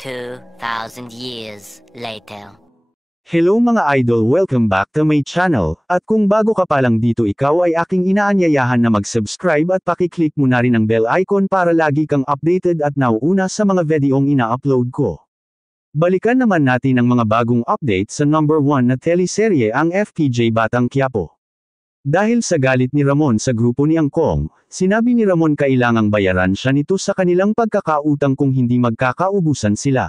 2,000 years later. Hello mga idol, welcome back to my channel, at kung bago ka pa lang dito ikaw ay aking inaanyayahan na mag-subscribe at pakiclick mo na rin ang bell icon para lagi kang updated at nauuna sa mga videong ina-upload ko. Balikan naman natin ang mga bagong update sa number 1 na teleserye ang FPJ Batang Quiapo. Dahil sa galit ni Ramon sa grupo ni Angkong, sinabi ni Ramon kailangang bayaran siya nito sa kanilang pagkakautang kung hindi magkakaubusan sila.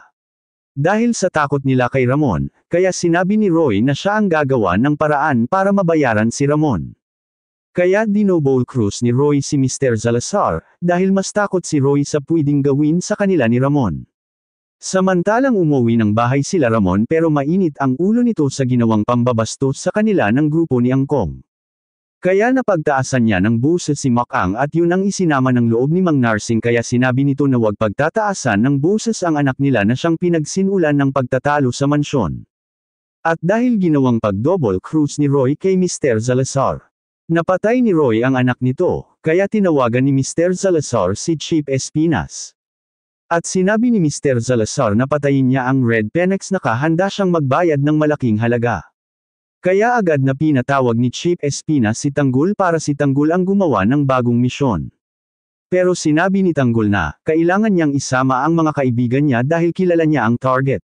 Dahil sa takot nila kay Ramon, kaya sinabi ni Roy na siya ang gagawa ng paraan para mabayaran si Ramon. Kaya dinobole cruise ni Roy si Mr. Salazar, dahil mas takot si Roy sa pwedeng gawin sa kanila ni Ramon. Samantalang umuwi ng bahay sila Ramon pero mainit ang ulo nito sa ginawang pambabastos sa kanila ng grupo ni Angkong. Kaya napagtaasan niya ng boses si Makang at yun ang isinama ng loob ni Mang Narsing kaya sinabi nito na huwag pagtataasan ng boses ang anak nila na siyang pinagsinulan ng pagtatalo sa mansyon. At dahil ginawang pag-double cruise ni Roy kay Mr. Salazar. Napatay ni Roy ang anak nito, kaya tinawagan ni Mr. Salazar si Chief Espinas. At sinabi ni Mr. Salazar na patayin niya ang Red Penex na handa siyang magbayad ng malaking halaga. Kaya agad na pinatawag ni Chief Espinas si Tanggol para si Tanggol ang gumawa ng bagong misyon. Pero sinabi ni Tanggol na, kailangan niyang isama ang mga kaibigan niya dahil kilala niya ang target.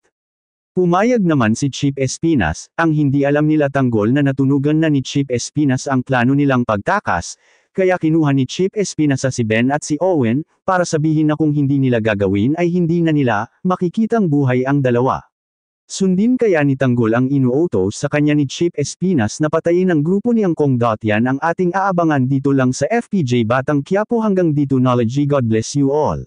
Pumayag naman si Chief Espinas, ang hindi alam nila Tanggol na natunugan na ni Chief Espinas ang plano nilang pagtakas, kaya kinuha ni Chief Espinas si Ben at si Owen, para sabihin na kung hindi nila gagawin ay hindi na nila, makikitang buhay ang dalawa. Sundin kaya ni Tanggol ang inuutos sa kanya ni Chief Espinas na patayin ang grupo ni Angkong. Yan ang ating aabangan dito lang sa FPJ Batang Quiapo. Hanggang dito knowledge, God bless you all.